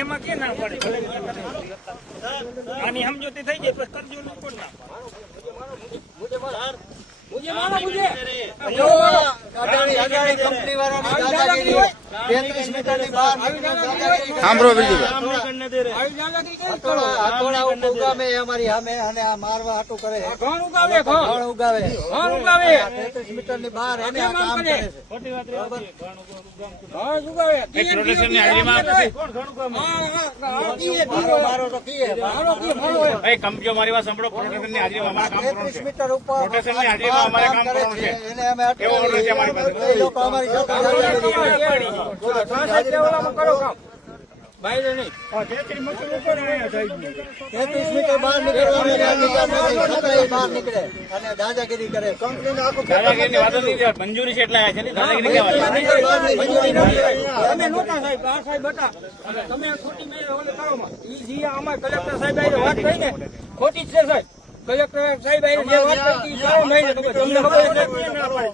એમાં કે ના પડે આની સમજૂતી થઈ જાય પછી કરજો ને કોણ ના મુજે મારો મુજે હેલો અડાણી કંપની વાળાની દાદાગીરી 33 મીટરની બહાર સાંભળો બીજું હથોડા ઉગામે અમારી સામે અને આ મારવા હાટું કરે ઘણ ઉગાવે 33 મીટરની બહાર એને આ કામ કરે છે ખોટી વાત ઘણ ઉગાવે એક પ્રોડક્શનની હાજરીમાં મારો તો કીએ ભાઈ કંપનીઓ મારી વાત સાંભળો પ્રોડક્શનની હાજરીમાં અમારા કામ કરવાનું છે 33 મીટર ઉપર પ્રોડક્શનની હાજરીમાં અમારે કામ કરવાનું છે એને અમે કેવો ઓર્ડર છે અમારી પાસે એ લોકો અમારી સાથે કરો કામ બાયરે નહીં 33 મીટર ઉપર આયા સાહેબ 33 મીટર બહાર નીકળવા બહાર નીકળે અને દાદાગીરી કરે કંપનીને આખું દાદાગીરીની વાત નથી મંજૂરી છે એટલે આયા છે ને દાદાગીરી કેવા તમે નોટા સાહેબ આ સાહેબ બટા તમે ખોટી મે ઓલ કરો માં ઈ જી અમાર કલેક્ટર સાહેબ આરે વાત કરી ને ખોટી જ છે સાહેબ કલેક્ટર સાહેબ આરે જે વાત કરી કામ નહીં તમને ખબર છે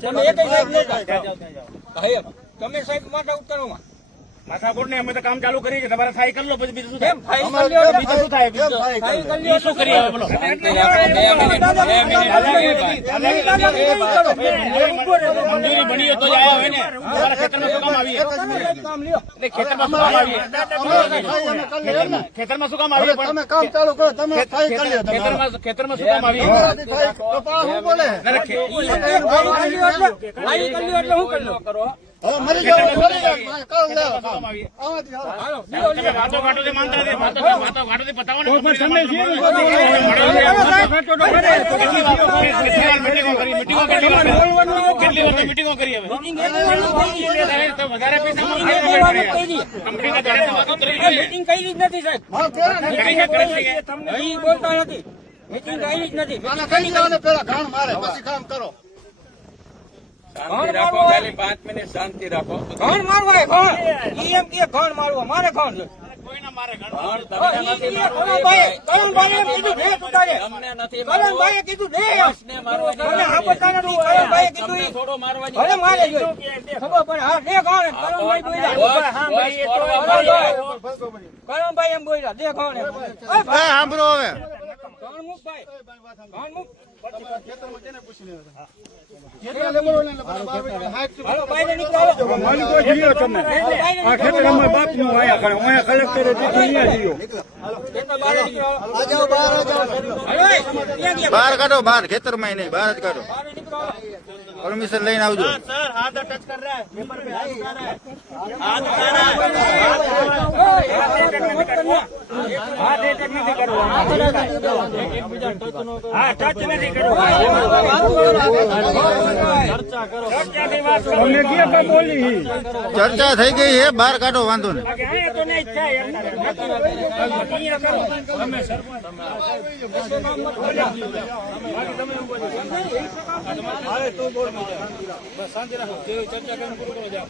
તમે એકય સાહેબ નોટા હા તમે સાહેબ માથા ઉતારો માં માથાકોટ ને અમે તો કામ ચાલુ કરી છે તમારે ફાઈ કરી લો પછી બીજું શું થાય બીજું શું થાય બીજું શું કરી હવે બોલો મંજૂરી બની તો જ આવ્યા હોય ને તમારા ખેતરમાં શું કામ આવીએ એટલે ખેતરમાં શું કામ આવીએ ખેતરમાં શું કામ આવીએ તમે કામ ચાલુ કરો તમે ફાઈ કરી લો ખેતરમાં શું કામ આવીએ તો પા હું બોલે ફાઈ કરી લો એટલે હું કરી લો કરો મરી જાવ કામ લે વાતો કાટો દે માનતા દે વાતો કાટો દે બતાવો ને તમને છે મીટિંગો કરી હવે તો વધારે પૈસા કંપનીના દ્વારા વાતો કરી મીટિંગ કરી જ નથી સાહેબ તમને બોલતા નથી મીટિંગ કરી જ નથી કરી જાવ ને પેલા ઘાણ મારે પછી કામ કરો શાંતિ રાખો ખાલી 5 મિનિટ શાંતિ રાખો ઘણ મારવા ઘણ ઈ એમ કે ઘણ મારવા મારે ઘણ છે કોઈ ના મારે ઘણ કરણભાઈ કીધું દે તુતારે અમને નથી કરણભાઈ કીધું દે ને મારવા મને આપતા નથી કરણભાઈ કીધું થોડો મારવાની અરે મારે જો ખબર પડે હા દે ઘણ કરણભાઈ બોલ્યા હા ભાઈ એ તો કરણભાઈ એમ બોલ્યા દે ઘણ એ સાંભળો હવે ઘણ મુક ભાઈ ઘણ મુક ખેતરમાં કેને પૂછીને બહાર કાઢો બહાર ખેતર માં નહીં બહાર જ કાઢો પરમિશન લઈને આવજો सर हाथ टच कर रहा है पेपर पे हाथ उठा रहा है हाथ टच नहीं करवा हां टच नहीं करवा चर्चा करो हमने किया का बोली ચર્ચા થઈ ગઈ છે બહાર કાઢો વાંધો નહીં आया तो नहीं इच्छा यार करो તમે સરપંચ તમે શાંતિ રાખો ચર્ચા કરીને પૂરું કરો જાઓ